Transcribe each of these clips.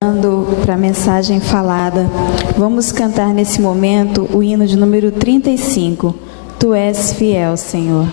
Para a mensagem falada, vamos cantar nesse momento o hino de número 35, Tu és fiel, Senhor.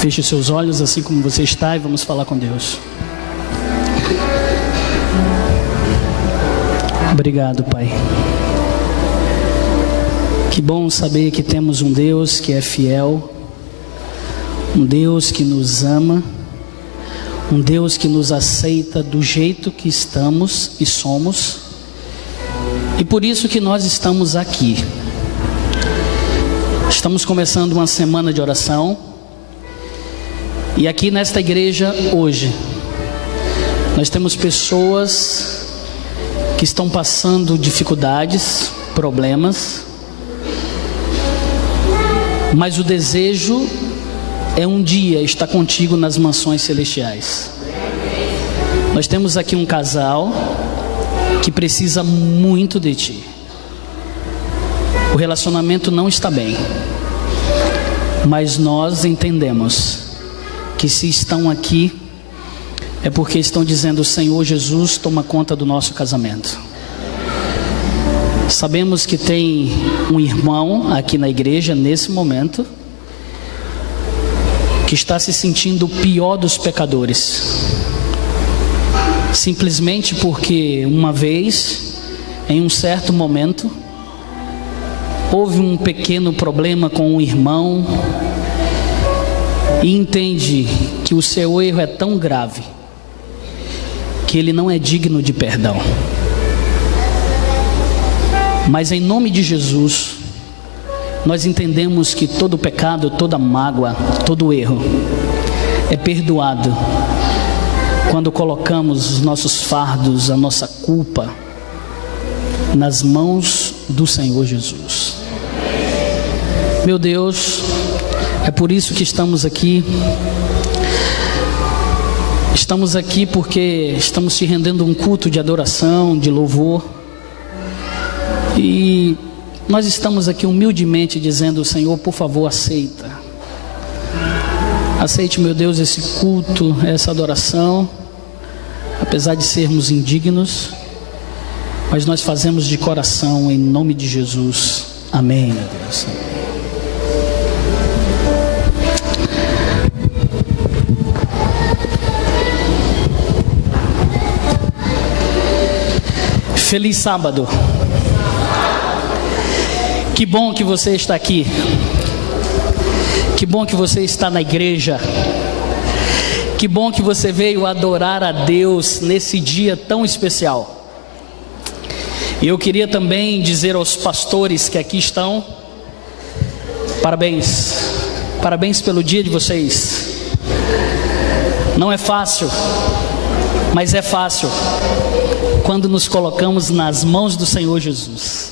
Feche seus olhos assim como você está e vamos falar com Deus. Obrigado, Pai. Que bom saber que temos um Deus que é fiel, um Deus que nos ama, um Deus que nos aceita do jeito que estamos e somos, e por isso que nós estamos aqui. Estamos começando uma semana de oração, e aqui nesta igreja hoje, nós temos pessoas que estão passando dificuldades, problemas, mas o desejo é um dia estar contigo nas mansões celestiais. Nós temos aqui um casal que precisa muito de ti. O relacionamento não está bem, mas nós entendemos que se estão aqui é porque estão dizendo: Senhor Jesus, toma conta do nosso casamento. Sabemos que tem um irmão aqui na igreja nesse momento que está se sentindo o pior dos pecadores, simplesmente porque uma vez, em um certo momento, houve um pequeno problema com um irmão e entende que o seu erro é tão grave que ele não é digno de perdão. Mas em nome de Jesus, nós entendemos que todo pecado, toda mágoa, todo erro é perdoado quando colocamos os nossos fardos, a nossa culpa nas mãos do Senhor Jesus. Meu Deus, é por isso que estamos aqui. Estamos aqui porque estamos te rendendo um culto de adoração, de louvor. E nós estamos aqui humildemente dizendo: Senhor, por favor, aceita. Aceite, meu Deus, esse culto, essa adoração. Apesar de sermos indignos, mas nós fazemos de coração, em nome de Jesus. Amém, meu Deus. Feliz sábado. Que bom que você está aqui. Que bom que você está na igreja. Que bom que você veio adorar a Deus nesse dia tão especial. E eu queria também dizer aos pastores que aqui estão: parabéns. Parabéns pelo dia de vocês. Não é fácil, mas é fácil quando nos colocamos nas mãos do Senhor Jesus.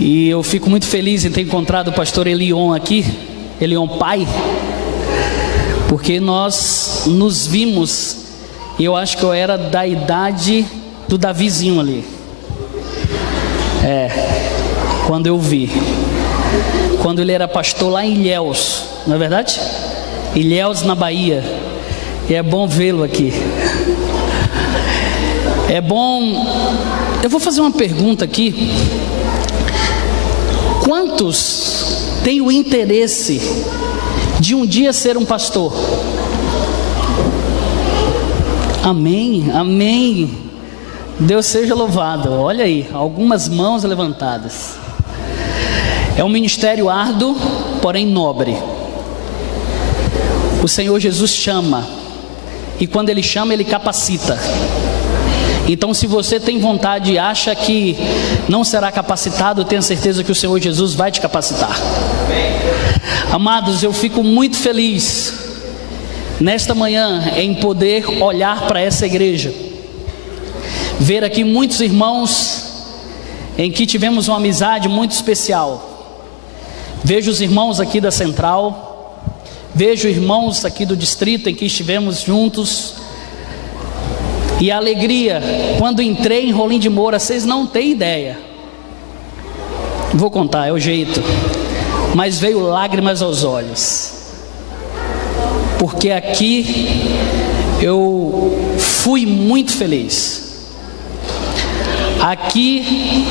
E eu fico muito feliz em ter encontrado o pastor Elion aqui, Elion pai, porque nós nos vimos, e eu acho que eu era da idade do Davizinho ali. Quando eu vi, quando ele era pastor lá em Ilhéus, não é verdade? Ilhéus, na Bahia. E é bom vê-lo aqui. É bom. Eu vou fazer uma pergunta aqui. Quantos têm o interesse de um dia ser um pastor? Amém, amém. Deus seja louvado. Olha aí, algumas mãos levantadas. É um ministério árduo, porém nobre. O Senhor Jesus chama, e quando Ele chama, Ele capacita. Então, se você tem vontade e acha que não será capacitado, tenha certeza que o Senhor Jesus vai te capacitar. Amados, eu fico muito feliz nesta manhã em poder olhar para essa igreja, ver aqui muitos irmãos em que tivemos uma amizade muito especial. Vejo os irmãos aqui da Central, vejo irmãos aqui do distrito em que estivemos juntos. E a alegria, quando entrei em Rolim de Moura, vocês não têm ideia. Vou contar, é o jeito. Mas veio lágrimas aos olhos. Porque aqui eu fui muito feliz. Aqui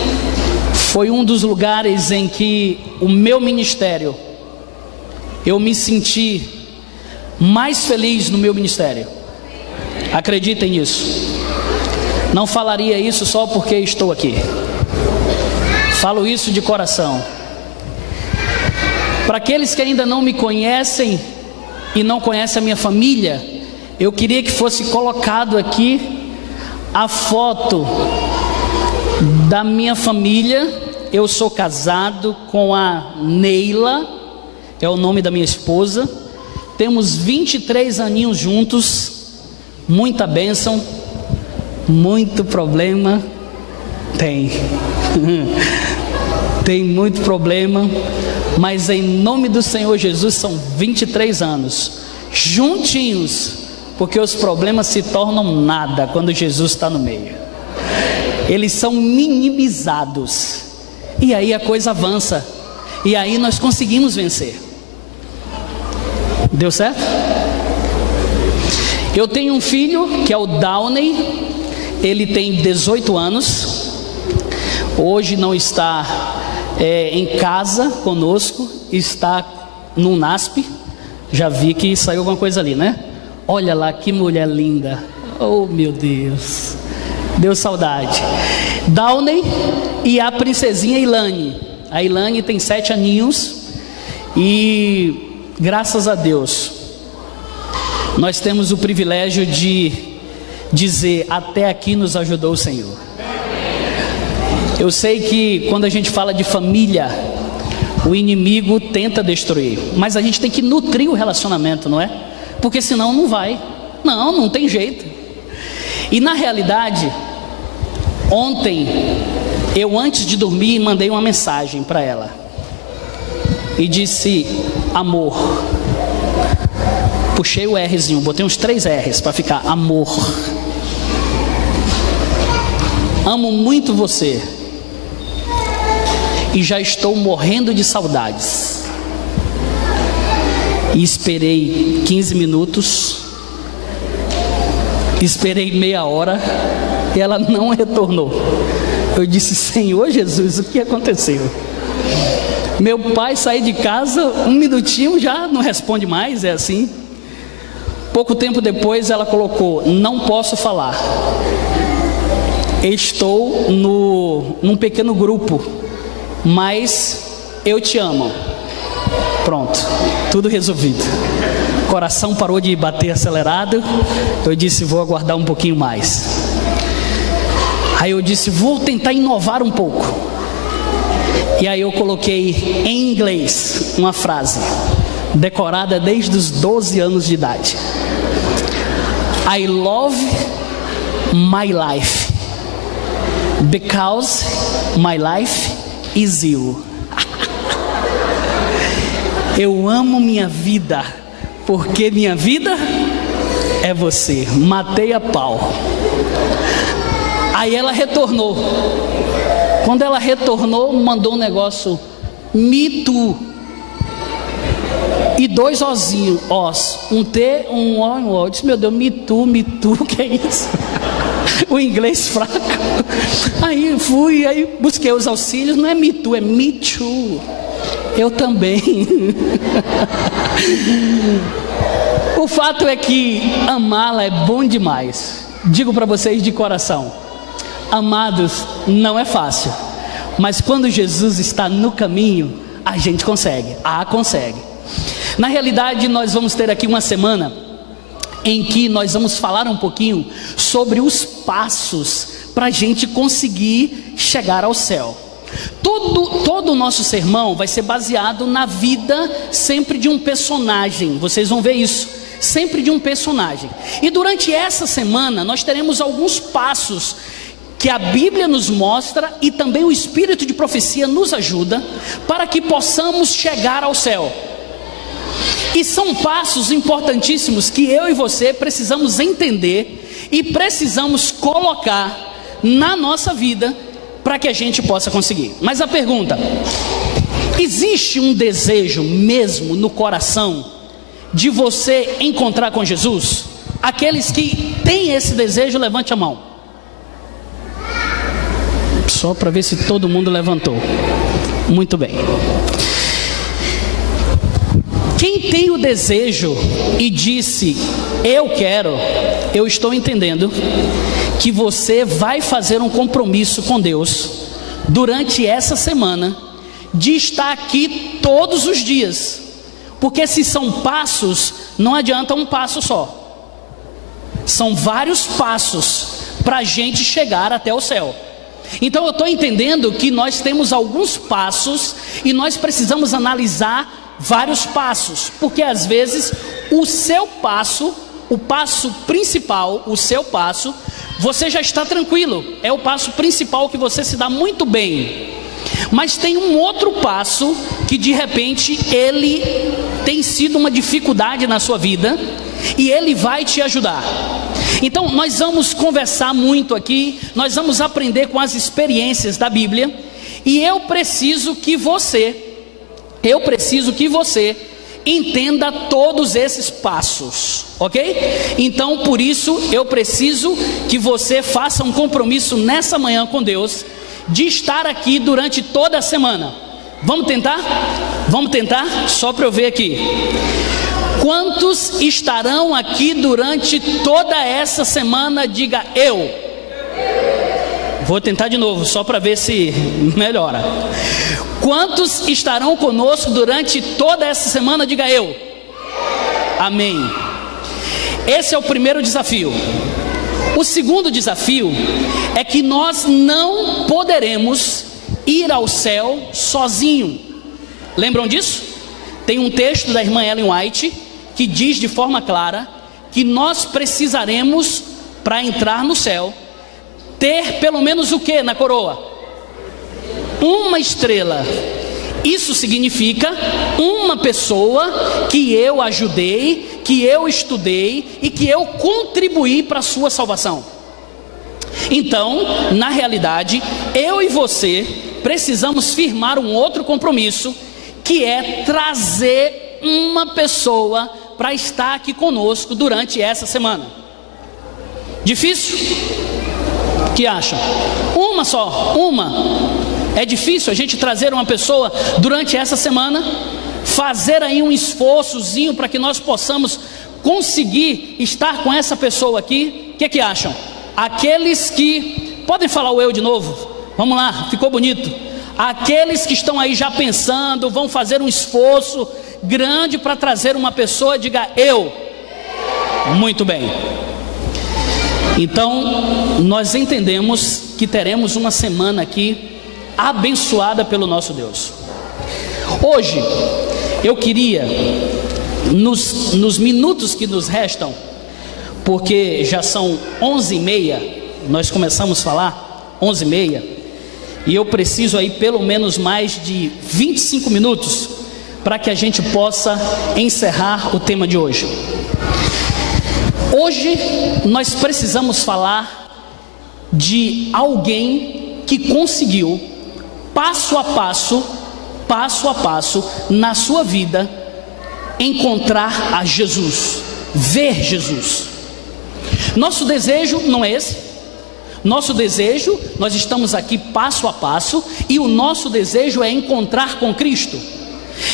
foi um dos lugares em que o meu ministério, eu me senti mais feliz no meu ministério. Acreditem nisso. Não falaria isso só porque estou aqui. Falo isso de coração. Para aqueles que ainda não me conhecem e não conhecem a minha família, eu queria que fosse colocado aqui a foto da minha família. Eu sou casado com a Neila, é o nome da minha esposa. Temos 23 aninhos juntos. Muita bênção. Muito problema tem. Tem muito problema, mas em nome do Senhor Jesus são 23 anos, juntinhos, porque os problemas se tornam nada quando Jesus está no meio. Eles são minimizados, e aí a coisa avança, e aí nós conseguimos vencer. Deu certo? Eu tenho um filho que é o Downey, ele tem 18 anos, hoje não está em casa conosco, está no NASP, já vi que saiu alguma coisa ali, né? Olha lá que mulher linda, oh meu Deus, deu saudade. Downey e a princesinha Ilane. A Ilane tem 7 aninhos e graças a Deus nós temos o privilégio de dizer: até aqui nos ajudou o Senhor. Eu sei que quando a gente fala de família, o inimigo tenta destruir, mas a gente tem que nutrir o relacionamento, não é? Porque senão não vai, não tem jeito. E na realidade, ontem, eu antes de dormir mandei uma mensagem para ela e disse: amor. Puxei o Rzinho, botei uns 3 R's para ficar amor. Amo muito você e já estou morrendo de saudades. E esperei 15 minutos, esperei meia hora e ela não retornou. Eu disse: Senhor Jesus, o que aconteceu? Meu pai saiu de casa, 1 minutinho já não responde mais, é assim. Pouco tempo depois ela colocou: não posso falar, estou num pequeno grupo, mas eu te amo. Pronto, tudo resolvido. Coração parou de bater acelerado. Eu disse: vou aguardar um pouquinho mais. Aí eu disse: vou tentar inovar um pouco. E aí eu coloquei em inglês uma frase decorada desde os 12 anos de idade: I love my life because my life is you. Eu amo minha vida porque minha vida é você. Matei a pau. Aí ela retornou. Quando ela retornou, mandou um negócio: me too. E 2 ozinhos, os, um T, um O e um O. Eu disse: meu Deus, me too, o que é isso? O inglês fraco. Aí fui, aí busquei os auxílios. Não é me too, é me too. Eu também. O fato é que amá-la é bom demais. Digo para vocês de coração: amados, não é fácil, mas quando Jesus está no caminho, a gente consegue. Consegue. Na realidade, nós vamos ter aqui uma semana em que nós vamos falar um pouquinho sobre os passos para a gente conseguir chegar ao céu. Todo o nosso sermão vai ser baseado na vida sempre de um personagem. Vocês vão ver isso, sempre de um personagem. E durante essa semana nós teremos alguns passos que a Bíblia nos mostra e também o Espírito de profecia nos ajuda para que possamos chegar ao céu. E são passos importantíssimos que eu e você precisamos entender e precisamos colocar na nossa vida para que a gente possa conseguir. Mas a pergunta: existe um desejo mesmo no coração de você encontrar com Jesus? Aqueles que têm esse desejo, levante a mão. Só para ver se todo mundo levantou. Muito bem. Quem tem o desejo e disse: eu quero, eu estou entendendo que você vai fazer um compromisso com Deus durante essa semana de estar aqui todos os dias, porque se são passos, não adianta um passo só, são vários passos para a gente chegar até o céu. Então eu estou entendendo que nós temos alguns passos e nós precisamos analisar vários passos, porque às vezes o seu passo, o passo principal, o seu passo você já está tranquilo, é o passo principal que você se dá muito bem. Mas tem um outro passo que de repente ele tem sido uma dificuldade na sua vida e ele vai te ajudar. Então nós vamos conversar muito aqui, nós vamos aprender com as experiências da Bíblia, e eu preciso que você entenda todos esses passos, ok? Então por isso eu preciso que você faça um compromisso nessa manhã com Deus, de estar aqui durante toda a semana. Vamos tentar? Vamos tentar? Só para eu ver aqui. Quantos estarão aqui durante toda essa semana? Diga eu. Vou tentar de novo, só para ver se melhora. Quantos estarão conosco durante toda essa semana? Diga eu. Amém. Esse é o primeiro desafio. O segundo desafio é que nós não poderemos ir ao céu sozinho. Lembram disso? Tem um texto da irmã Ellen White que diz de forma clara que nós precisaremos, para entrar no céu, ter pelo menos o que na coroa? Uma estrela. Isso significa uma pessoa que eu ajudei, que eu estudei e que eu contribuí para a sua salvação. Então, na realidade, eu e você precisamos firmar um outro compromisso, que é trazer uma pessoa para estar aqui conosco durante essa semana. Difícil? O que acham? Uma só, uma. É difícil a gente trazer uma pessoa durante essa semana, fazer aí um esforçozinho para que nós possamos conseguir estar com essa pessoa aqui. O que acham? Aqueles que... Podem falar o eu de novo? Vamos lá, ficou bonito. Aqueles que estão aí já pensando, vão fazer um esforço grande para trazer uma pessoa, diga eu. Muito bem. Então, nós entendemos que teremos uma semana aqui abençoada pelo nosso Deus. Hoje eu queria, nos minutos que nos restam, porque já são 11h30, nós começamos a falar 11h30, e eu preciso aí pelo menos mais de 25 minutos para que a gente possa encerrar o tema de hoje. Hoje nós precisamos falar de alguém que conseguiu passo a passo na sua vida encontrar a Jesus, ver Jesus. Nosso desejo não é esse. Nosso desejo, nós estamos aqui passo a passo, e o nosso desejo é encontrar com Cristo.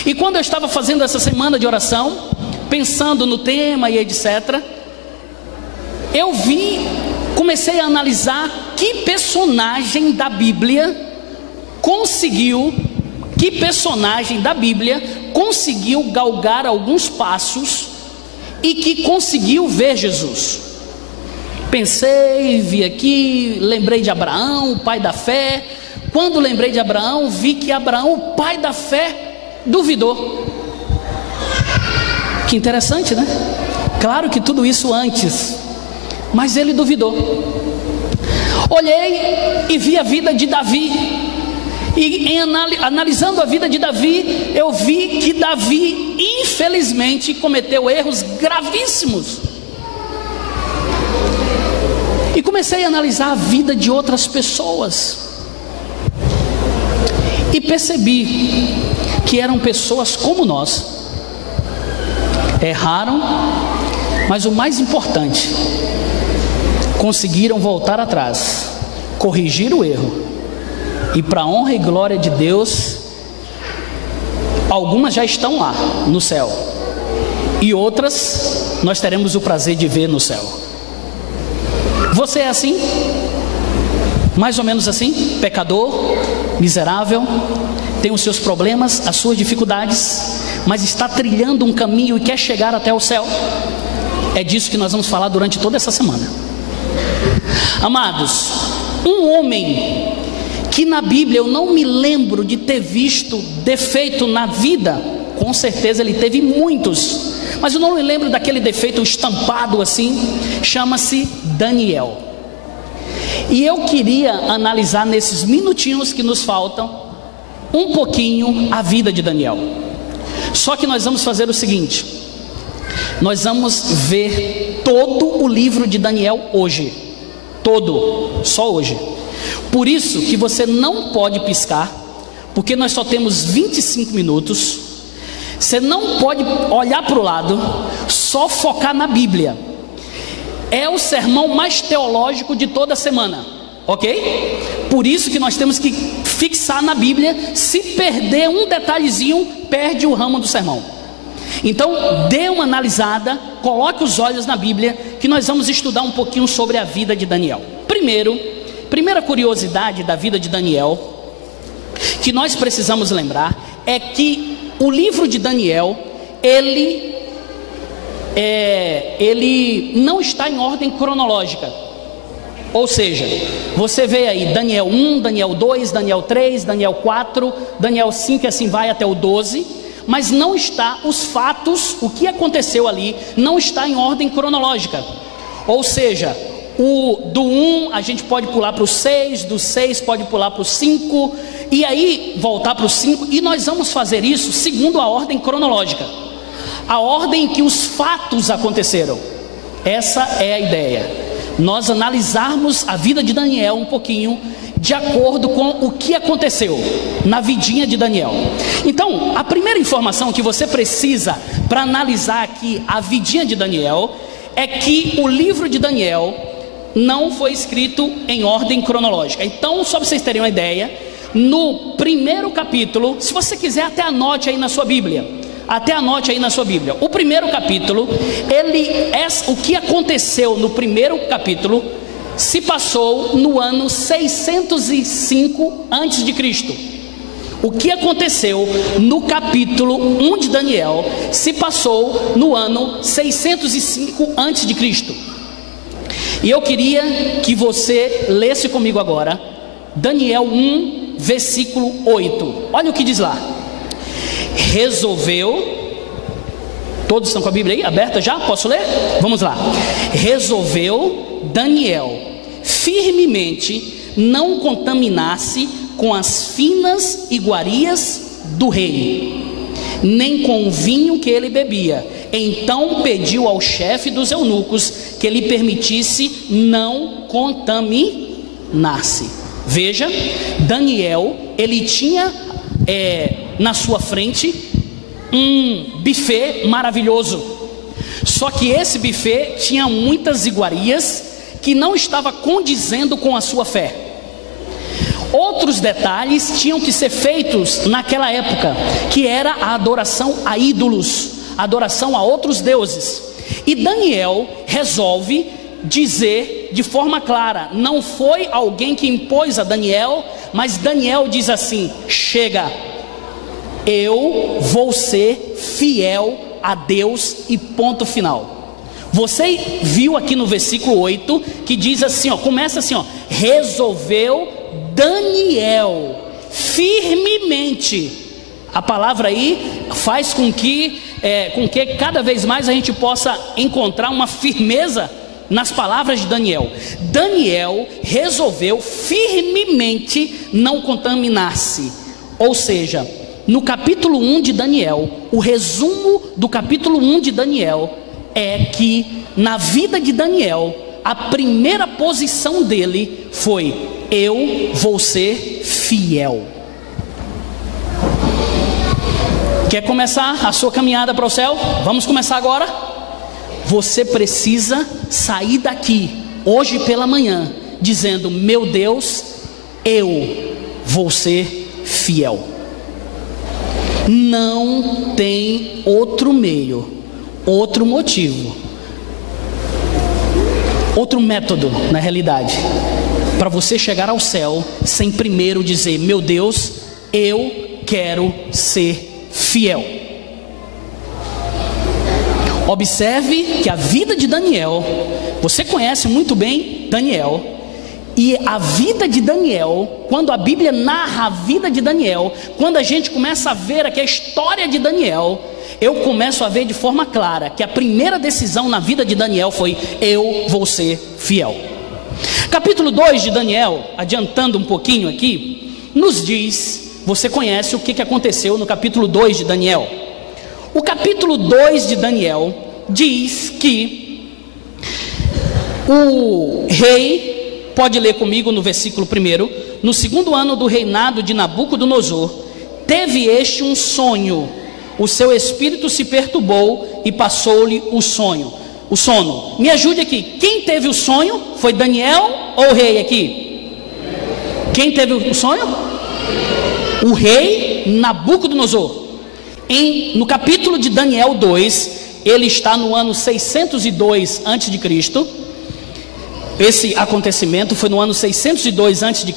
E quando eu estava fazendo essa semana de oração, pensando no tema e etc., eu comecei a analisar que personagem da Bíblia conseguiu galgar alguns passos e que conseguiu ver Jesus. Pensei, vi aqui, lembrei de Abraão, o pai da fé. Quando lembrei de Abraão, vi que Abraão, o pai da fé, duvidou. Que interessante, né? Claro que tudo isso antes, mas ele duvidou. Olhei e vi a vida de Davi, e analisando a vida de Davi, eu vi que Davi infelizmente cometeu erros gravíssimos. E comecei a analisar a vida de outras pessoas e percebi que eram pessoas como nós. Erraram, mas o mais importante, conseguiram voltar atrás, corrigir o erro, e para a honra e glória de Deus, algumas já estão lá no céu, e outras nós teremos o prazer de ver no céu. Você é assim? Mais ou menos assim? Pecador, miserável, tem os seus problemas, as suas dificuldades, mas está trilhando um caminho e quer chegar até o céu? É disso que nós vamos falar durante toda essa semana. Amados, um homem que na Bíblia eu não me lembro de ter visto defeito na vida, com certeza ele teve muitos, mas eu não me lembro daquele defeito estampado assim, chama-se Daniel. E eu queria analisar nesses minutinhos que nos faltam um pouquinho a vida de Daniel. Só que nós vamos fazer o seguinte: nós vamos ver todo o livro de Daniel hoje. Todo, só hoje. Por isso que você não pode piscar, porque nós só temos 25 minutos. Você não pode olhar para o lado, só focar na Bíblia. É o sermão mais teológico de toda a semana, ok? Por isso que nós temos que fixar na Bíblia. Se perder um detalhezinho, perde o ramo do sermão. Então, dê uma analisada, coloque os olhos na Bíblia, que nós vamos estudar um pouquinho sobre a vida de Daniel. Primeira curiosidade da vida de Daniel, que nós precisamos lembrar, é que o livro de Daniel, ele não está em ordem cronológica. Ou seja, você vê aí Daniel 1, Daniel 2, Daniel 3, Daniel 4, Daniel 5 e assim vai até o 12, mas não está, os fatos, o que aconteceu ali, não está em ordem cronológica. Ou seja, do 1 a gente pode pular para o 6, do 6 pode pular para o 5, e aí voltar para o 5, e nós vamos fazer isso segundo a ordem cronológica, a ordem em que os fatos aconteceram. Essa é a ideia, nós analisarmos a vida de Daniel um pouquinho, de acordo com o que aconteceu na vidinha de Daniel. Então, a primeira informação que você precisa para analisar aqui a vidinha de Daniel, é que o livro de Daniel não foi escrito em ordem cronológica. Então, só para vocês terem uma ideia, no primeiro capítulo, se você quiser até anote aí na sua Bíblia, o primeiro capítulo, o que aconteceu no primeiro capítulo se passou no ano 605 a.C. O que aconteceu no capítulo 1 de Daniel se passou no ano 605 a.C. E eu queria que você lesse comigo agora Daniel 1, versículo 8. Olha o que diz lá. Todos estão com a Bíblia aí aberta já? Posso ler? Vamos lá. Resolveu Daniel firmemente não contaminar-se com as finas iguarias do rei, nem com o vinho que ele bebia. Então pediu ao chefe dos eunucos que lhe permitisse não contaminar-se. Veja, Daniel, ele tinha na sua frente um buffet maravilhoso. Só que esse buffet tinha muitas iguarias que não estava condizendo com a sua fé. Outros detalhes tinham que ser feitos naquela época, que era a adoração a ídolos, a adoração a outros deuses. E Daniel resolve dizer de forma clara, não foi alguém que impôs a Daniel, mas Daniel diz assim: chega, eu vou ser fiel a Deus e ponto final. Você viu aqui no versículo 8 que diz assim, ó, começa assim, ó, resolveu Daniel firmemente. A palavra aí faz com que cada vez mais a gente possa encontrar uma firmeza nas palavras de Daniel. Daniel resolveu firmemente não contaminar-se. Ou seja, no capítulo 1 de Daniel, o resumo do capítulo 1 de Daniel é que na vida de Daniel, a primeira posição dele foi: eu vou ser fiel. Quer começar a sua caminhada para o céu? Vamos começar agora. Você precisa sair daqui hoje pela manhã dizendo: meu Deus, eu vou ser fiel. Não tem outro meio, outro motivo, outro método, na realidade, para você chegar ao céu sem primeiro dizer: meu Deus, eu quero ser fiel. Observe que a vida de Daniel, você conhece muito bem Daniel, e a vida de Daniel, quando a Bíblia narra a vida de Daniel, quando a gente começa a ver aqui a história de Daniel, eu começo a ver de forma clara que a primeira decisão na vida de Daniel foi: eu vou ser fiel. Capítulo 2 de Daniel, adiantando um pouquinho aqui, nos diz, você conhece o que aconteceu no capítulo 2 de Daniel. O capítulo 2 de Daniel diz que o rei, pode ler comigo no versículo 1, no 2º ano do reinado de Nabucodonosor, teve este um sonho, o seu espírito se perturbou e passou-lhe o sono. Me ajude aqui, quem teve o sonho? Foi Daniel ou o rei aqui? Quem teve o sonho? O rei Nabucodonosor. No capítulo de Daniel 2, ele está no ano 602 a.C., esse acontecimento foi no ano 602 a.C.,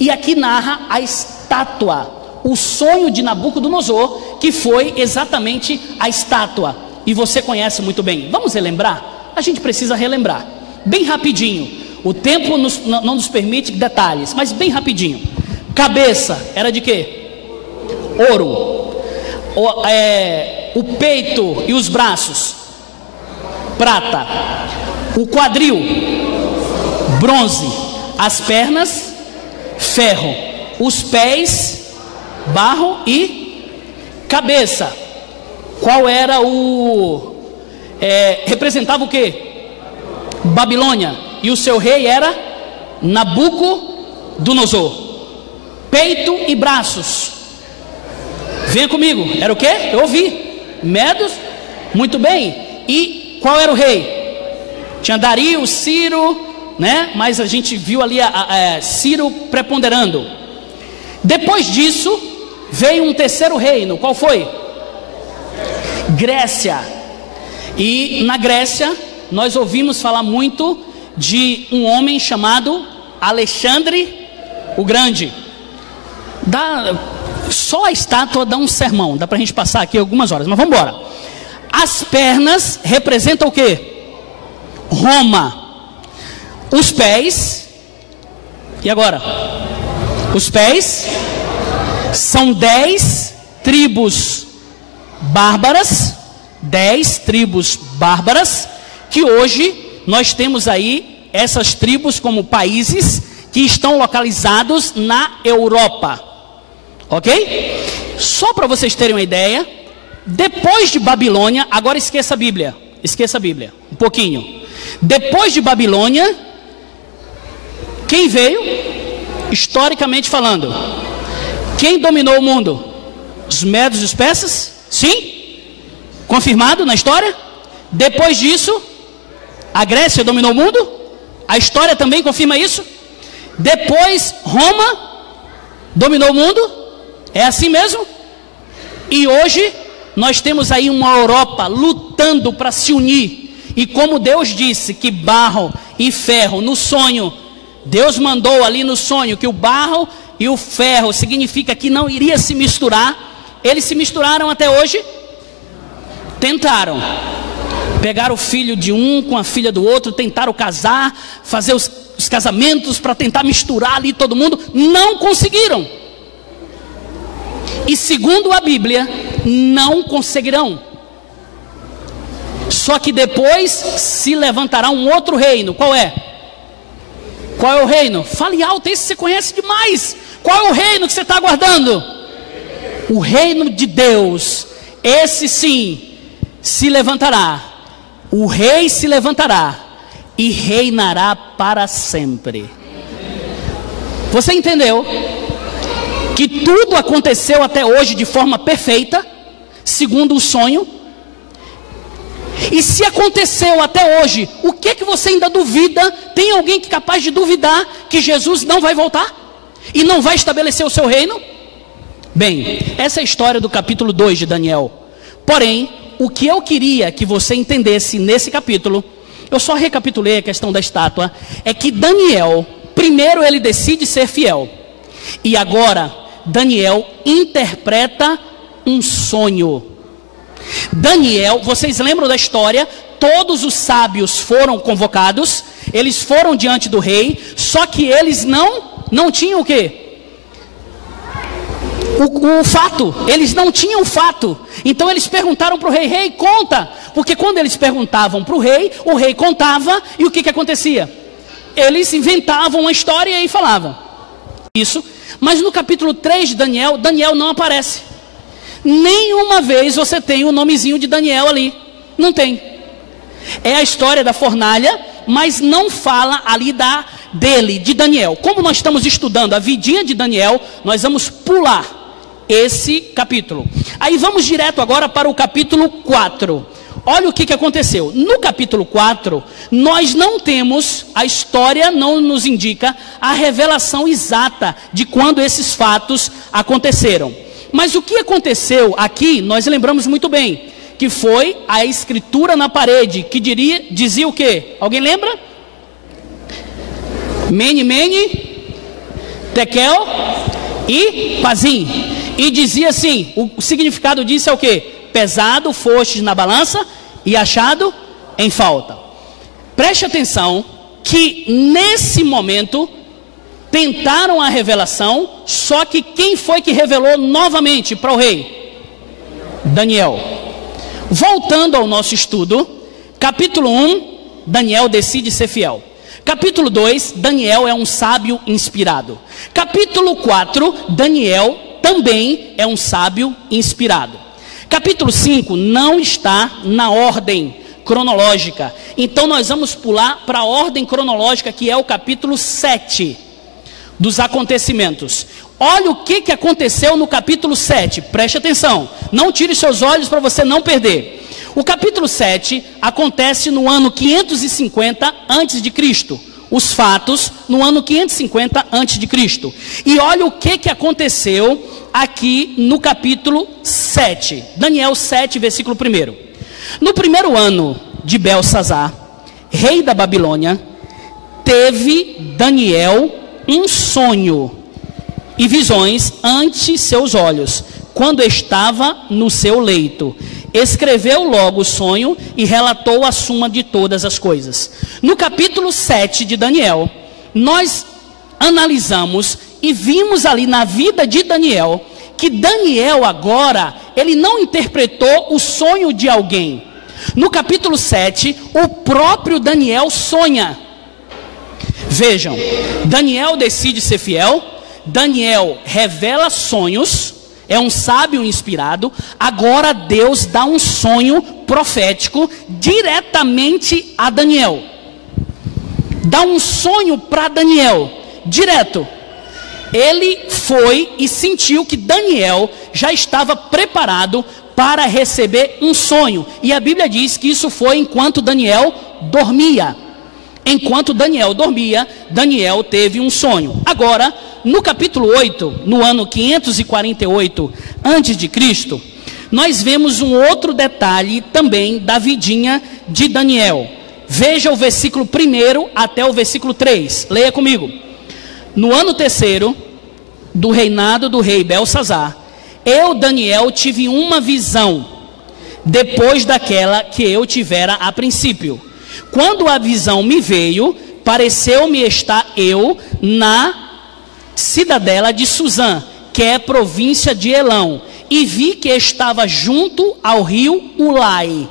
e aqui narra a estátua, o sonho de Nabucodonosor, que foi exatamente a estátua, e você conhece muito bem. Vamos relembrar? A gente precisa relembrar, bem rapidinho, o tempo não nos permite detalhes, mas bem rapidinho. Cabeça era de quê? Ouro. O peito e os braços, prata. O quadril, bronze. As pernas, ferro. Os pés, barro. E cabeça, qual era representava o que? Babilônia. E o seu rei era Nabucodonosor. Peito e braços, venha comigo, era o que? Eu ouvi, Medos, muito bem. E qual era o rei? Tinha Dario, Ciro, né? Mas a gente viu ali Ciro preponderando. Depois disso veio um terceiro reino, qual foi? Grécia. E na Grécia nós ouvimos falar muito de um homem chamado Alexandre o Grande. Só a estátua dá um sermão, dá pra gente passar aqui algumas horas, mas vamos embora. As pernas representam o que? Roma. Os pés, e agora? Os pés são 10 tribos bárbaras, 10 tribos bárbaras, que hoje nós temos aí essas tribos como países que estão localizados na Europa, ok? Só para vocês terem uma ideia, depois de Babilônia, agora esqueça a Bíblia, um pouquinho. Depois de Babilônia, quem veio? Historicamente falando, quem dominou o mundo? Os medos e os persas? Sim? Confirmado na história? Depois disso, a Grécia dominou o mundo? A história também confirma isso? Depois, Roma dominou o mundo? É assim mesmo? E hoje, nós temos aí uma Europa lutando para se unir. E como Deus disse que barro e ferro, no sonho, Deus mandou ali no sonho que o barro e o ferro significa que não iria se misturar. Eles se misturaram até hoje? Tentaram. Pegaram o filho de um com a filha do outro, tentaram casar, fazer os casamentos para tentar misturar ali todo mundo, não conseguiram. E segundo a Bíblia, não conseguirão. Só que depois se levantará um outro reino. Qual é? Qual é o reino? Fale alto, esse você conhece demais. Qual é o reino que você está aguardando? O reino de Deus. Esse sim se levantará. O rei se levantará e reinará para sempre. Você entendeu que tudo aconteceu até hoje de forma perfeita, segundo o sonho? E se aconteceu até hoje, o que você ainda duvida? Tem alguém que é capaz de duvidar que Jesus não vai voltar? E não vai estabelecer o seu reino? Bem, essa é a história do capítulo 2 de Daniel. Porém, o que eu queria que você entendesse nesse capítulo, eu só recapitulei a questão da estátua, é que Daniel, primeiro ele decide ser fiel. E agora, Daniel interpreta um sonho. Daniel, vocês lembram da história? Todos os sábios foram convocados, eles foram diante do rei, só que eles não tinham o quê? O fato, eles não tinham o fato. Então eles perguntaram para o rei: rei, conta. Porque quando eles perguntavam para o rei contava, e o que acontecia? eles inventavam uma história e falavam isso. Mas no capítulo 3 de Daniel, Daniel não aparece. Nenhuma vez você tem o nomezinho de Daniel ali. Não tem. É a história da fornalha, mas não fala ali de Daniel. Como nós estamos estudando a vidinha de Daniel, nós vamos pular esse capítulo. Aí vamos direto agora para o capítulo 4. Olha o que aconteceu. No capítulo 4, nós não temos, a história não nos indica a revelação exata de quando esses fatos aconteceram. Mas o que aconteceu aqui, nós lembramos muito bem, que foi a escritura na parede, que dizia o quê? Alguém lembra? Mene, mene, tekel e pazim. E dizia assim, o significado disso é o quê? Pesado fostes na balança e achado em falta. Preste atenção que nesse momento tentaram a revelação, só que quem foi que revelou novamente para o rei? Daniel. Voltando ao nosso estudo, capítulo 1, Daniel decide ser fiel. Capítulo 2, Daniel é um sábio inspirado. Capítulo 4, Daniel também é um sábio inspirado. Capítulo 5 não está na ordem cronológica. Então nós vamos pular para a ordem cronológica, que é o capítulo 7 dos acontecimentos. Olha o que aconteceu no capítulo 7. Preste atenção. Não tire seus olhos para você não perder. O capítulo 7 acontece no ano 550 a.C. Os fatos no ano 550 a.C. E olha o que aconteceu aqui no capítulo 7. Daniel 7, versículo 1. No primeiro ano de Belsazar, rei da Babilônia, teve Daniel um sonho e visões ante seus olhos, quando estava no seu leito. Escreveu logo o sonho e relatou a suma de todas as coisas. No capítulo 7 de Daniel, nós analisamos e vimos ali na vida de Daniel, que Daniel agora, ele não interpretou o sonho de alguém. No capítulo 7, o próprio Daniel sonha. Vejam, Daniel decide ser fiel, Daniel revela sonhos, é um sábio inspirado. Agora Deus dá um sonho profético diretamente a Daniel. Dá um sonho para Daniel, direto. Ele foi e sentiu que Daniel já estava preparado para receber um sonho. E a Bíblia diz que isso foi enquanto Daniel dormia. Enquanto Daniel dormia, Daniel teve um sonho. Agora, no capítulo 8, no ano 548 a.C., nós vemos um outro detalhe também da vidinha de Daniel. Veja o versículo 1 até o versículo 3. Leia comigo. No ano 3º do reinado do rei Belsazar, eu, Daniel, tive uma visão, depois daquela que eu tivera a princípio. Quando a visão me veio, pareceu-me estar eu na cidadela de Suzã, que é província de Elão, e vi que estava junto ao rio Ulai.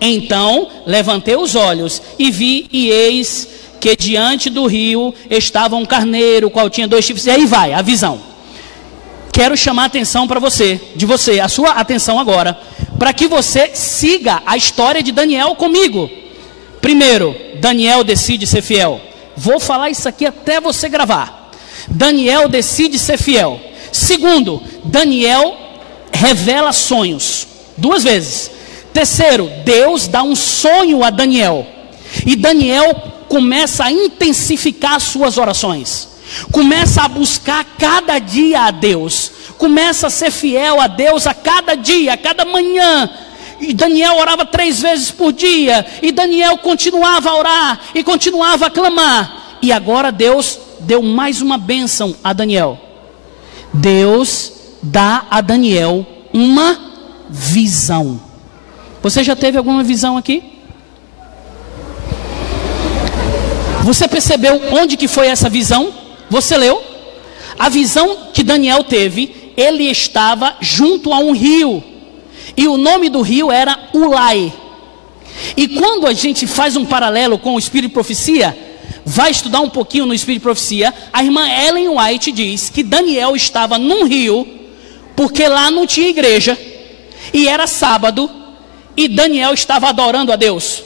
Então levantei os olhos e vi, e eis que diante do rio estava um carneiro, qual tinha 2 chifres. E aí vai a visão. Quero chamar a atenção para você, a sua atenção agora, para que você siga a história de Daniel comigo. Primeiro, Daniel decide ser fiel. Vou falar isso aqui até você gravar. Daniel decide ser fiel. Segundo, Daniel revela sonhos 2 vezes. Terceiro, Deus dá um sonho a Daniel. E Daniel começa a intensificar suas orações. Começa a buscar cada dia a Deus. Começa a ser fiel a Deus a cada dia, a cada manhã. E Daniel orava 3 vezes por dia. E Daniel continuava a orar e continuava a clamar. E agora Deus deu mais uma bênção a Daniel. Deus dá a Daniel uma visão. Você já teve alguma visão aqui? Você percebeu onde que foi essa visão? Você leu? A visão que Daniel teve, ele estava junto a um rio. E o nome do rio era Ulai. E quando a gente faz um paralelo com o Espírito de Profecia, vai estudar um pouquinho no Espírito de Profecia, a irmã Ellen White diz que Daniel estava num rio, porque lá não tinha igreja, e era sábado, e Daniel estava adorando a Deus.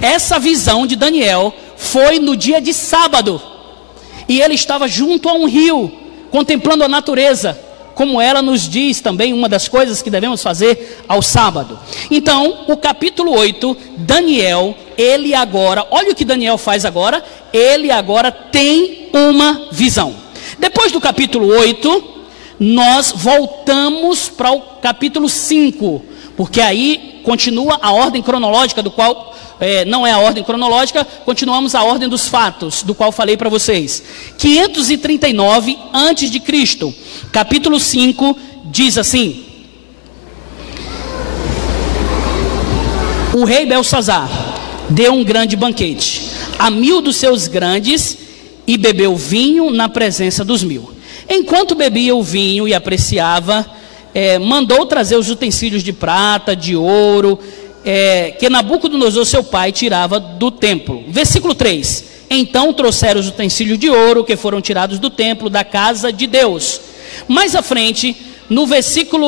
Essa visão de Daniel foi no dia de sábado, e ele estava junto a um rio, contemplando a natureza, como ela nos diz também, uma das coisas que devemos fazer ao sábado. Então, o capítulo 8, Daniel, ele agora, olha o que Daniel faz agora, ele agora tem uma visão. Depois do capítulo 8, nós voltamos para o capítulo 5, porque aí continua a ordem cronológica do qual... não é a ordem cronológica, continuamos a ordem dos fatos, do qual falei para vocês. 539 a.C., capítulo 5, diz assim: o rei Belsazar deu um grande banquete a 1000 dos seus grandes e bebeu vinho na presença dos 1000. Enquanto bebia o vinho e apreciava, mandou trazer os utensílios de prata, de ouro, que Nabucodonosor, seu pai, tirava do templo. Versículo 3: então trouxeram os utensílios de ouro que foram tirados do templo da casa de Deus. Mais à frente, no versículo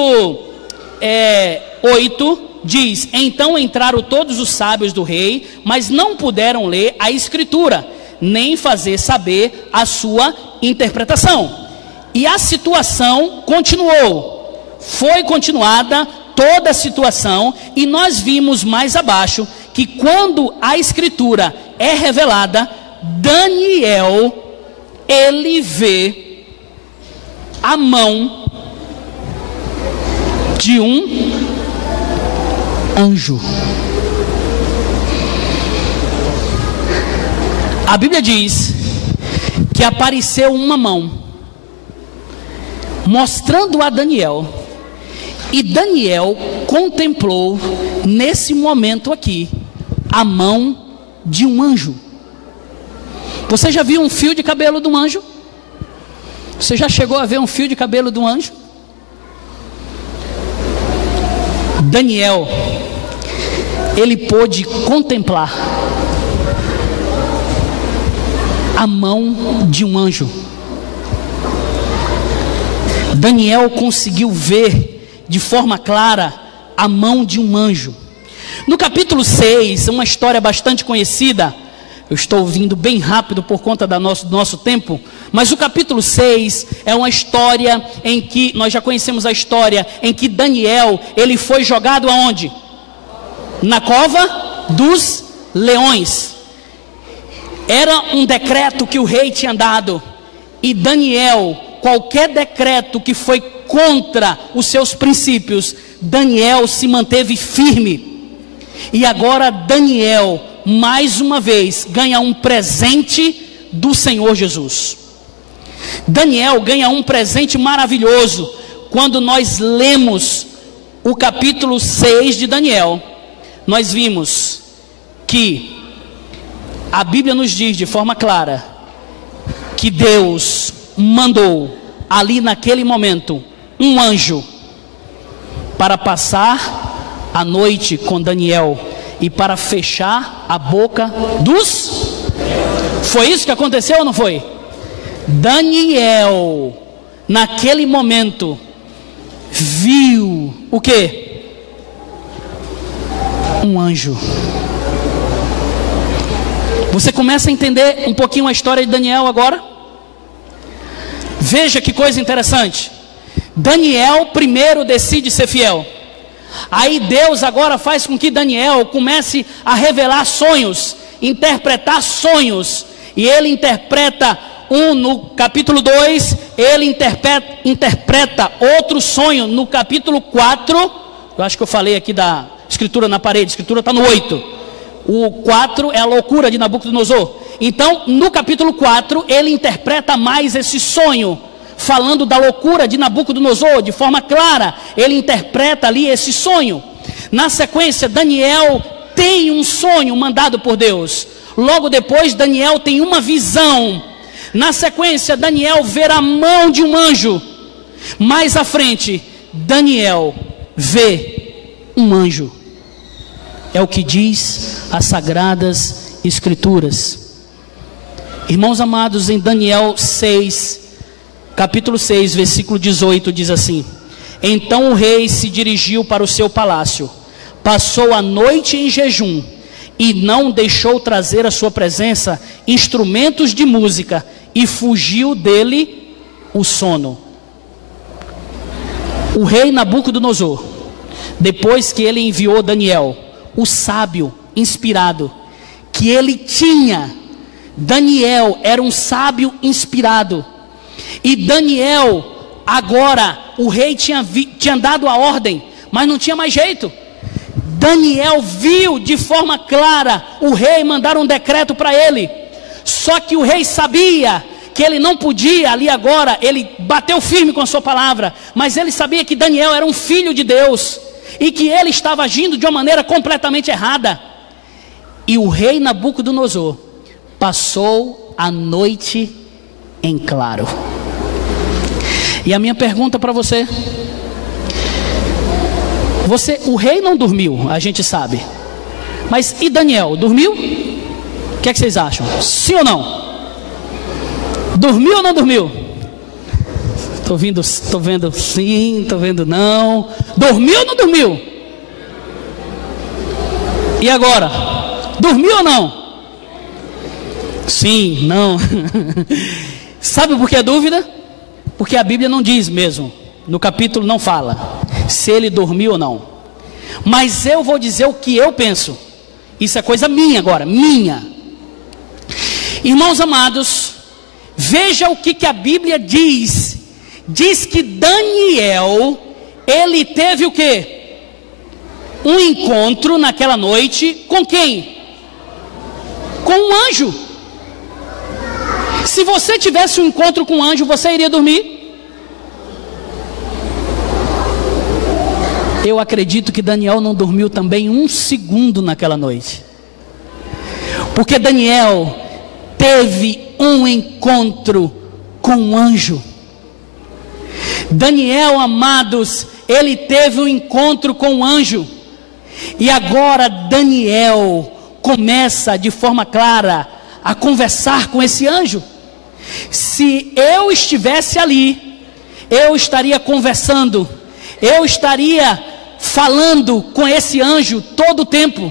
8, diz: então entraram todos os sábios do rei, mas não puderam ler a escritura, nem fazer saber a sua interpretação. E a situação continuou, foi continuada toda a situação, e nós vimos mais abaixo que quando a escritura é revelada, Daniel, ele vê a mão de um anjo. A Bíblia diz que apareceu uma mão mostrando a Daniel, e Daniel contemplou nesse momento aqui a mão de um anjo. Você já viu um fio de cabelo de um anjo? Você já chegou a ver um fio de cabelo de um anjo? Daniel, ele pôde contemplar a mão de um anjo. Daniel conseguiu ver de forma clara a mão de um anjo. No capítulo 6, uma história bastante conhecida, eu estou vindo bem rápido por conta do nosso tempo, mas o capítulo 6 é uma história em que, nós já conhecemos a história, em que Daniel, ele foi jogado aonde? Na cova dos leões. Era um decreto que o rei tinha dado, e Daniel, qualquer decreto que foi contra os seus princípios, Daniel se manteve firme. E agora Daniel, mais uma vez, ganha um presente do Senhor Jesus. Daniel ganha um presente maravilhoso quando nós lemos o capítulo 6 de Daniel. Nós vimos que a Bíblia nos diz de forma clara que Deus mandou ali naquele momento um anjo para passar a noite com Daniel e para fechar a boca dos... Foi isso que aconteceu ou não foi? Daniel, naquele momento, viu o quê? Um anjo. Você começa a entender um pouquinho a história de Daniel agora? Veja que coisa interessante. Daniel primeiro decide ser fiel. Aí Deus agora faz com que Daniel comece a revelar sonhos, interpretar sonhos. E ele interpreta no capítulo 2, ele interpreta outro sonho no capítulo 4. Eu acho que eu falei aqui da escritura na parede, a escritura está no 8. O 4 é a loucura de Nabucodonosor. Então, no capítulo 4, ele interpreta mais esse sonho, falando da loucura de Nabucodonosor, de forma clara. Ele interpreta ali esse sonho. Na sequência, Daniel tem um sonho mandado por Deus. Logo depois, Daniel tem uma visão. Na sequência, Daniel vê a mão de um anjo. Mais à frente, Daniel vê um anjo. É o que diz as Sagradas Escrituras. Irmãos amados, em Daniel 6, capítulo 6, versículo 18, diz assim: então o rei se dirigiu para o seu palácio, passou a noite em jejum, e não deixou trazer à sua presença instrumentos de música, e fugiu dele o sono. O rei Nabucodonosor, depois que ele enviou Daniel, o sábio inspirado, que ele tinha, Daniel era um sábio inspirado, e Daniel, agora, o rei tinha dado a ordem, mas não tinha mais jeito. Daniel viu de forma clara o rei mandar um decreto para ele, só que o rei sabia que ele não podia ali agora, ele bateu firme com a sua palavra, mas ele sabia que Daniel era um filho de Deus, e que ele estava agindo de uma maneira completamente errada. E o rei Nabucodonosor passou a noite em claro. E a minha pergunta para você, o rei não dormiu, a gente sabe, mas e Daniel, dormiu? O que é que vocês acham? Sim ou não? Dormiu ou não dormiu? Estou vendo sim, estou vendo não. Dormiu ou não dormiu? E agora? Dormiu ou não? Sim, não. Sabe por que a dúvida? Porque a Bíblia não diz mesmo, no capítulo não fala se ele dormiu ou não. Mas eu vou dizer o que eu penso. Isso é coisa minha agora, minha. Irmãos amados, veja o que a Bíblia diz. Diz que Daniel, ele teve o quê? Um encontro naquela noite com quem? Com um anjo. Se você tivesse um encontro com um anjo, você iria dormir? Eu acredito que Daniel não dormiu também um segundo naquela noite, porque Daniel teve um encontro com um anjo. Daniel, amados, ele teve um encontro com um anjo, e agora Daniel começa de forma clara a conversar com esse anjo. Se eu estivesse ali, eu estaria conversando, eu estaria falando com esse anjo todo o tempo.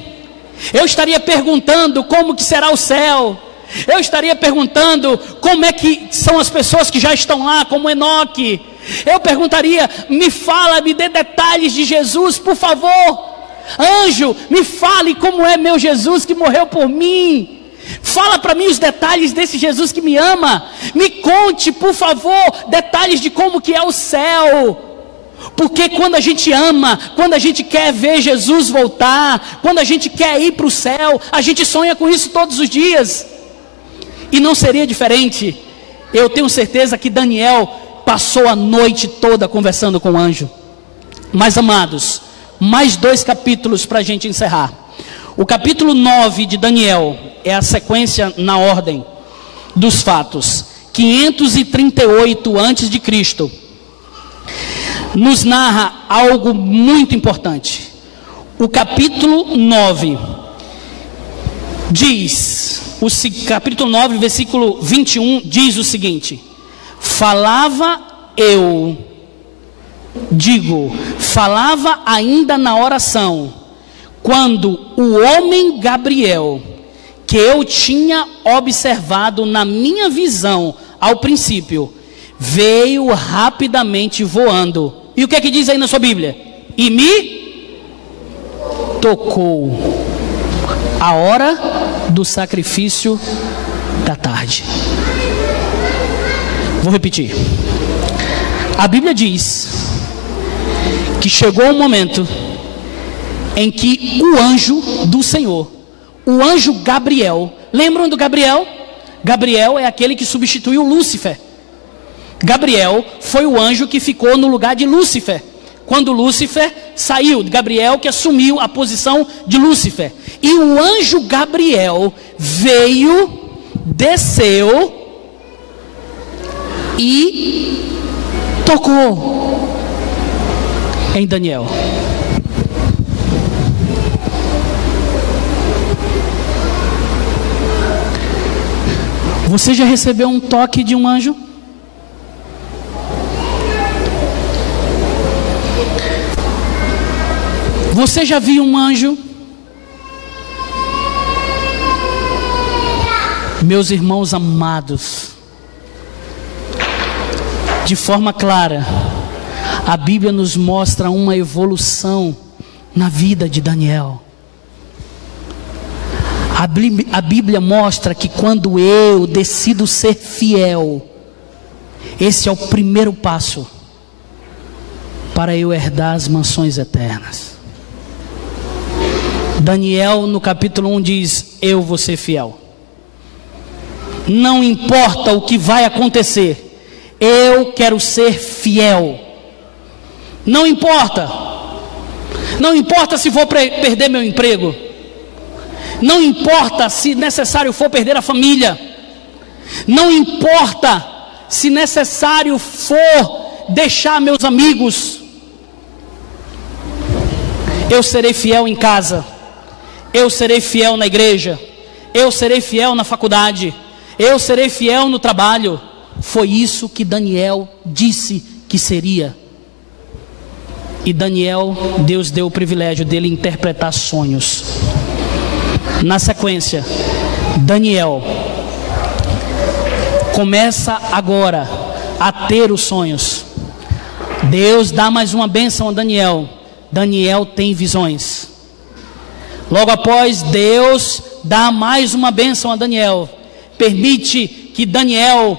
Eu estaria perguntando como que será o céu. Eu estaria perguntando como é que são as pessoas que já estão lá, como Enoque. Eu perguntaria, me dê detalhes de Jesus, por favor. Anjo, me fale como é meu Jesus que morreu por mim. Fala para mim os detalhes desse Jesus que me ama. Me conte, por favor, detalhes de como que é o céu. Porque quando a gente ama, quando a gente quer ver Jesus voltar, quando a gente quer ir para o céu, a gente sonha com isso todos os dias. E não seria diferente. Eu tenho certeza que Daniel passou a noite toda conversando com o anjo. Mas amados, mais 2 capítulos para a gente encerrar. O capítulo 9 de Daniel é a sequência na ordem dos fatos. 538 a.C. nos narra algo muito importante. O capítulo 9 diz, capítulo 9, versículo 21, diz o seguinte: falava ainda na oração, quando o homem Gabriel, que eu tinha observado na minha visão ao princípio, veio rapidamente voando. E o que é que diz aí na sua Bíblia? E me tocou a hora do sacrifício da tarde. Vou repetir. A Bíblia diz que chegou um momento em que o anjo do Senhor, o anjo Gabriel, lembram do Gabriel? Gabriel é aquele que substituiu Lúcifer. Gabriel foi o anjo que ficou no lugar de Lúcifer. Quando Lúcifer saiu, Gabriel que assumiu a posição de Lúcifer. E o anjo Gabriel veio, desceu e tocou em Daniel. Você já recebeu um toque de um anjo? Você já viu um anjo? Meus irmãos amados, de forma clara, a Bíblia nos mostra uma evolução na vida de Daniel. A Bíblia mostra que quando eu decido ser fiel, esse é o primeiro passo para eu herdar as mansões eternas. Daniel no capítulo 1 diz: eu vou ser fiel. Não importa o que vai acontecer, eu quero ser fiel. Não importa se vou perder meu emprego, não importa se necessário for perder a família, não importa se necessário for deixar meus amigos, eu serei fiel em casa, eu serei fiel na igreja, eu serei fiel na faculdade, eu serei fiel no trabalho. Foi isso que Daniel disse que seria. E Daniel, Deus deu o privilégio dele interpretar sonhos. Na sequência, Daniel começa agora a ter os sonhos. Deus dá mais uma bênção a Daniel. Daniel tem visões. Logo após, Deus dá mais uma bênção a Daniel. Permite que Daniel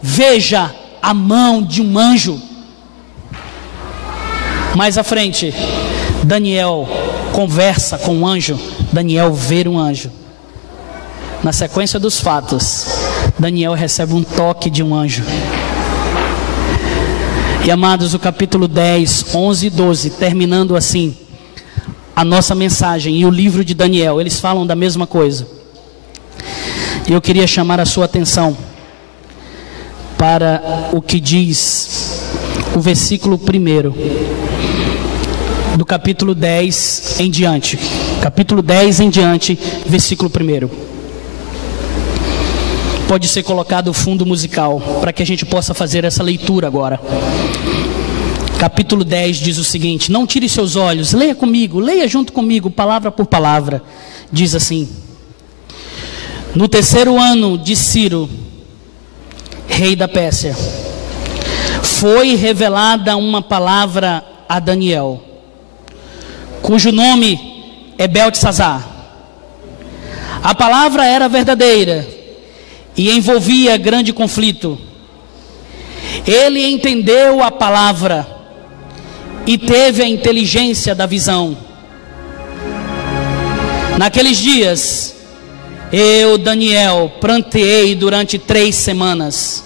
veja a mão de um anjo. Mais à frente, Daniel conversa com um anjo. Daniel vê um anjo. Na sequência dos fatos, Daniel recebe um toque de um anjo. E amados, o capítulo 10, 11 e 12, terminando assim a nossa mensagem e o livro de Daniel, eles falam da mesma coisa. E eu queria chamar a sua atenção para o que diz o versículo 1 do capítulo 10 em diante. Capítulo 10 em diante, versículo 1. Pode ser colocado o fundo musical para que a gente possa fazer essa leitura agora. Capítulo 10 diz o seguinte: não tire seus olhos, leia comigo, leia junto comigo, palavra por palavra. Diz assim: no 3º ano de Ciro, rei da Pérsia, foi revelada uma palavra a Daniel, cujo nome é Beltesazar. A palavra era verdadeira e envolvia grande conflito. Ele entendeu a palavra e teve a inteligência da visão. Naqueles dias, eu, Daniel, pranteei durante 3 semanas.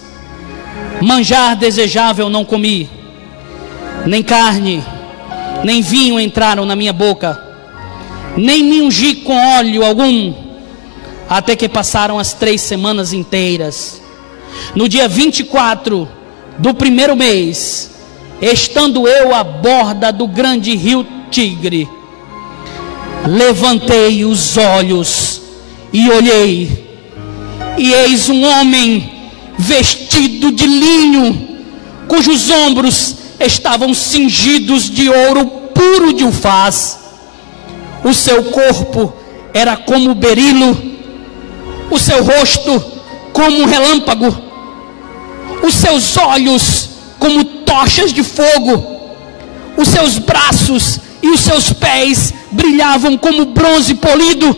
Manjar desejável não comi, nem carne, nem vinho entraram na minha boca, nem me ungi com óleo algum, até que passaram as 3 semanas inteiras. No dia 24 do 1º mês, estando eu à borda do grande rio Tigre, levantei os olhos e olhei, e eis um homem vestido de linho, cujos ombros estavam cingidos de ouro puro de Ufaz. O seu corpo era como berilo, o seu rosto como um relâmpago, os seus olhos como tochas de fogo, os seus braços e os seus pés brilhavam como bronze polido,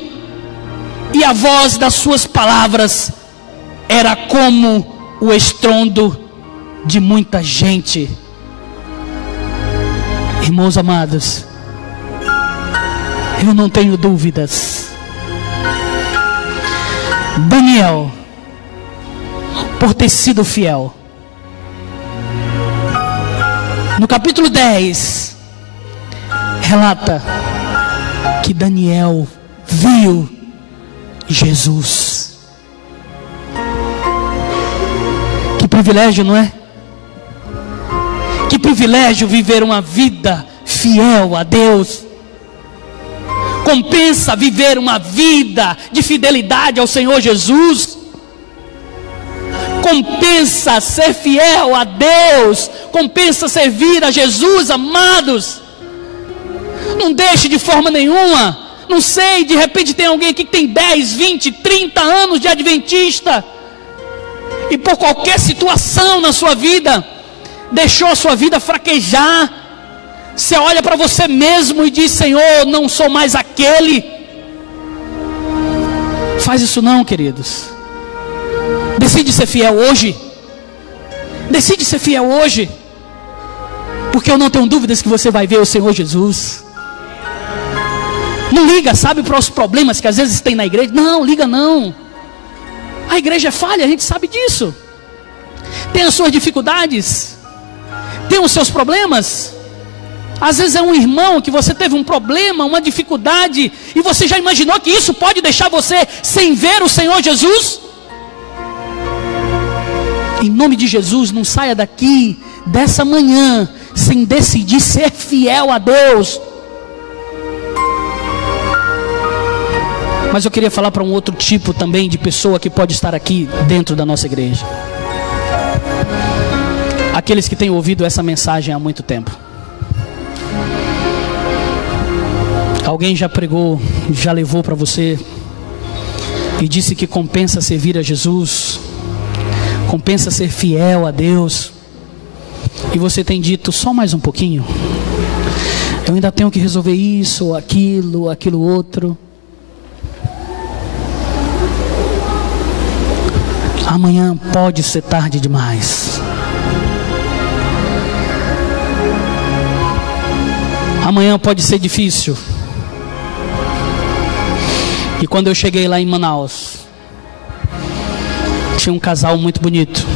e a voz das suas palavras era como o estrondo de muita gente. Irmãos amados, eu não tenho dúvidas. Daniel, por ter sido fiel, no capítulo 10, relata que Daniel viu Jesus. Que privilégio, não é? Que privilégio viver uma vida fiel a Deus. Compensa viver uma vida de fidelidade ao Senhor Jesus. Compensa ser fiel a Deus, compensa servir a Jesus, amados. Não deixe de forma nenhuma. Não sei, de repente tem alguém aqui que tem 10, 20, 30 anos de adventista, e por qualquer situação na sua vida, deixou a sua vida fraquejar. Você olha para você mesmo e diz: Senhor, não sou mais aquele. Faz isso não, queridos. Decide ser fiel hoje. Decide ser fiel hoje, porque eu não tenho dúvidas que você vai ver o Senhor Jesus. Não liga, sabe, para os problemas que às vezes tem na igreja. Não, liga não. A igreja é falha, a gente sabe disso. Tem as suas dificuldades, tem os seus problemas. Às vezes é um irmão que você teve um problema, uma dificuldade, e você já imaginou que isso pode deixar você sem ver o Senhor Jesus? Em nome de Jesus, não saia daqui dessa manhã sem decidir ser fiel a Deus. Mas eu queria falar para um outro tipo também de pessoa que pode estar aqui dentro da nossa igreja. Aqueles que têm ouvido essa mensagem há muito tempo. Alguém já pregou, já levou para você e disse que compensa servir a Jesus, compensa ser fiel a Deus, e você tem dito: só mais um pouquinho, eu ainda tenho que resolver isso, aquilo outro. Amanhã pode ser tarde demais. Amanhã pode ser difícil. E quando eu cheguei lá em Manaus, tinha um casal muito bonito,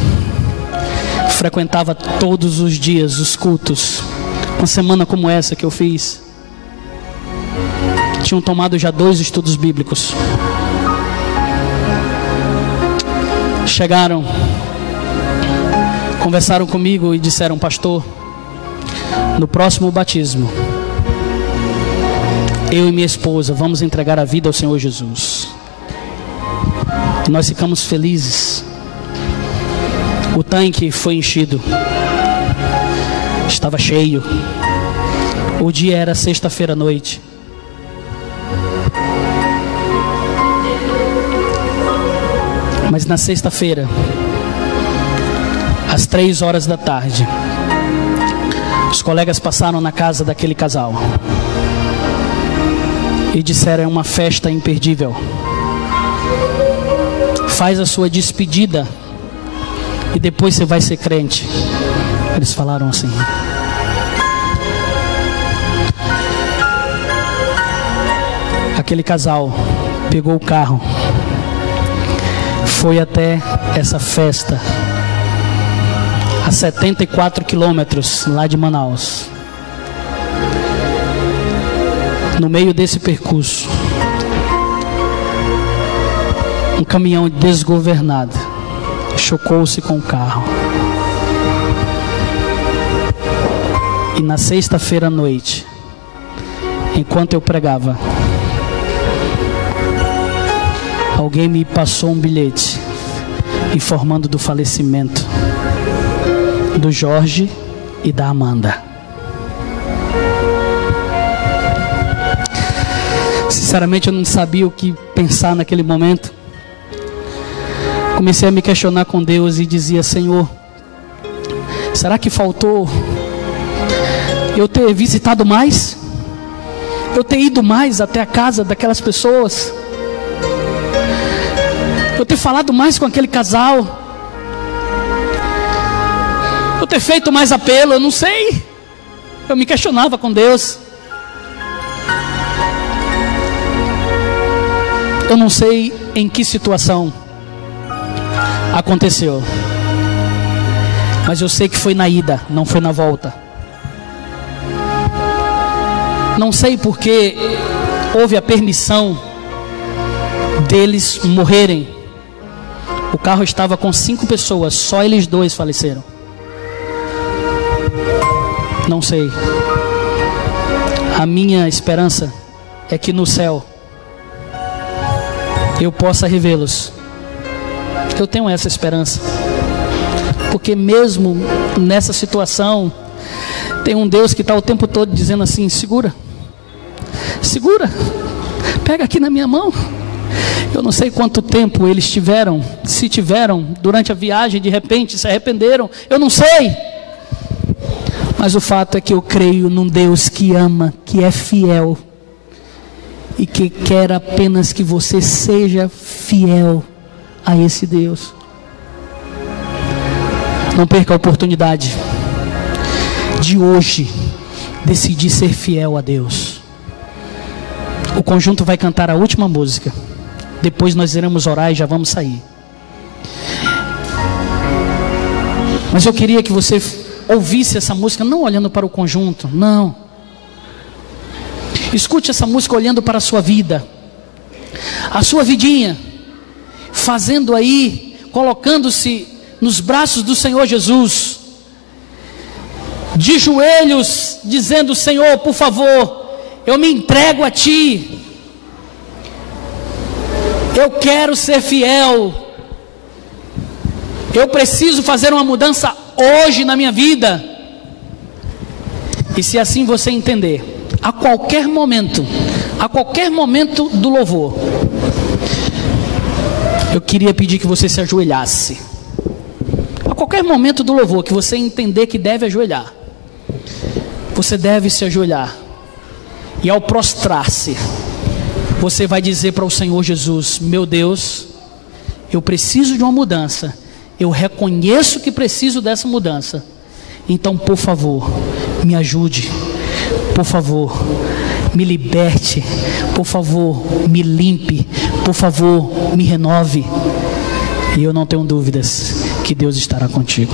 frequentava todos os dias os cultos. Uma semana como essa que eu fiz, tinham tomado já 2 estudos bíblicos. Chegaram, conversaram comigo e disseram: pastor, no próximo batismo, eu e minha esposa vamos entregar a vida ao Senhor Jesus. E nós ficamos felizes. O tanque foi enchido, estava cheio. O dia era sexta-feira à noite. Mas na sexta-feira, às 3h da tarde, os colegas passaram na casa daquele casal e disseram: é uma festa imperdível. Faz a sua despedida e depois você vai ser crente. Eles falaram assim. Aquele casal pegou o carro, foi até essa festa, a 74 quilômetros lá de Manaus. No meio desse percurso, um caminhão desgovernado chocou-se com o carro. E na sexta-feira à noite, enquanto eu pregava, alguém me passou um bilhete informando do falecimento do Jorge e da Amanda. Sinceramente, eu não sabia o que pensar naquele momento. Comecei a me questionar com Deus e dizia: Senhor, será que faltou eu ter visitado mais? Eu ter ido mais até a casa daquelas pessoas? Eu ter falado mais com aquele casal? Eu ter feito mais apelo? Eu não sei. Eu me questionava com Deus. Eu não sei em que situação aconteceu, mas eu sei que foi na ida, não foi na volta. Não sei porque houve a permissão deles morrerem. O carro estava com 5 pessoas, só eles 2 faleceram. Não sei. A minha esperança é que no céu eu possa revê-los. Eu tenho essa esperança. Porque mesmo nessa situação, tem um Deus que está o tempo todo dizendo assim: segura, segura, pega aqui na minha mão. Eu não sei quanto tempo eles tiveram, se tiveram, durante a viagem, de repente se arrependeram, eu não sei. Mas o fato é que eu creio num Deus que ama, que é fiel, e que quer apenas que você seja fiel a esse Deus. Não perca a oportunidade de hoje decidir ser fiel a Deus. O conjunto vai cantar a última música. Depois nós iremos orar e já vamos sair. Mas eu queria que você ouvisse essa música não olhando para o conjunto, não. Escute essa música olhando para a sua vida, a sua vidinha, fazendo aí, colocando-se nos braços do Senhor Jesus, de joelhos, dizendo: Senhor, por favor, eu me entrego a Ti. Eu quero ser fiel. Eu preciso fazer uma mudança hoje na minha vida. E se assim você entender, a qualquer momento do louvor, eu queria pedir que você se ajoelhasse. A qualquer momento do louvor que você entender que deve ajoelhar, você deve se ajoelhar. E ao prostrar-se, você vai dizer para o Senhor Jesus: meu Deus, eu preciso de uma mudança. Eu reconheço que preciso dessa mudança. Então, por favor, me ajude. Por favor, me liberte. Por favor, me limpe. Por favor, me renove. E eu não tenho dúvidas que Deus estará contigo.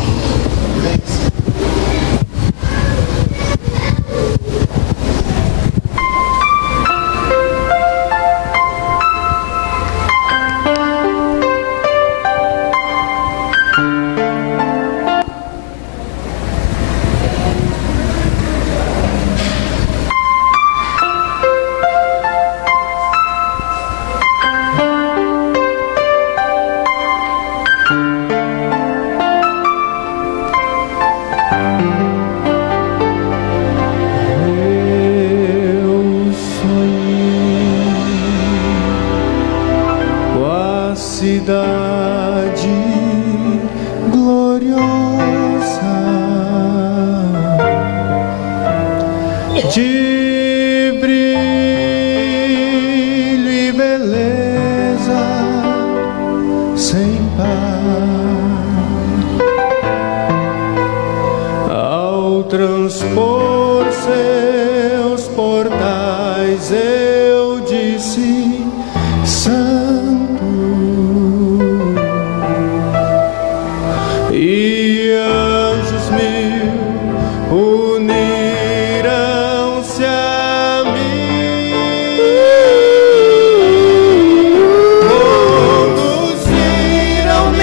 Conduzirão-me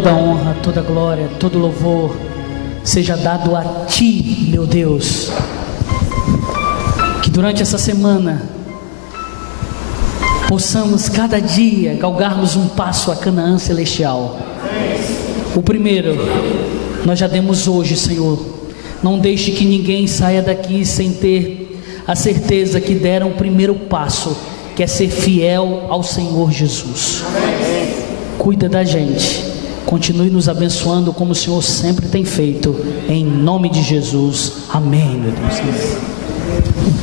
toda honra, toda glória, todo louvor seja dado a Ti, meu Deus. Que durante essa semana possamos cada dia galgarmos um passo a Canaã celestial. O primeiro nós já demos hoje, Senhor. Não deixe que ninguém saia daqui sem ter a certeza que deram o primeiro passo, que é ser fiel ao Senhor Jesus. Cuida da gente, continue nos abençoando como o Senhor sempre tem feito, em nome de Jesus, amém, meu Deus.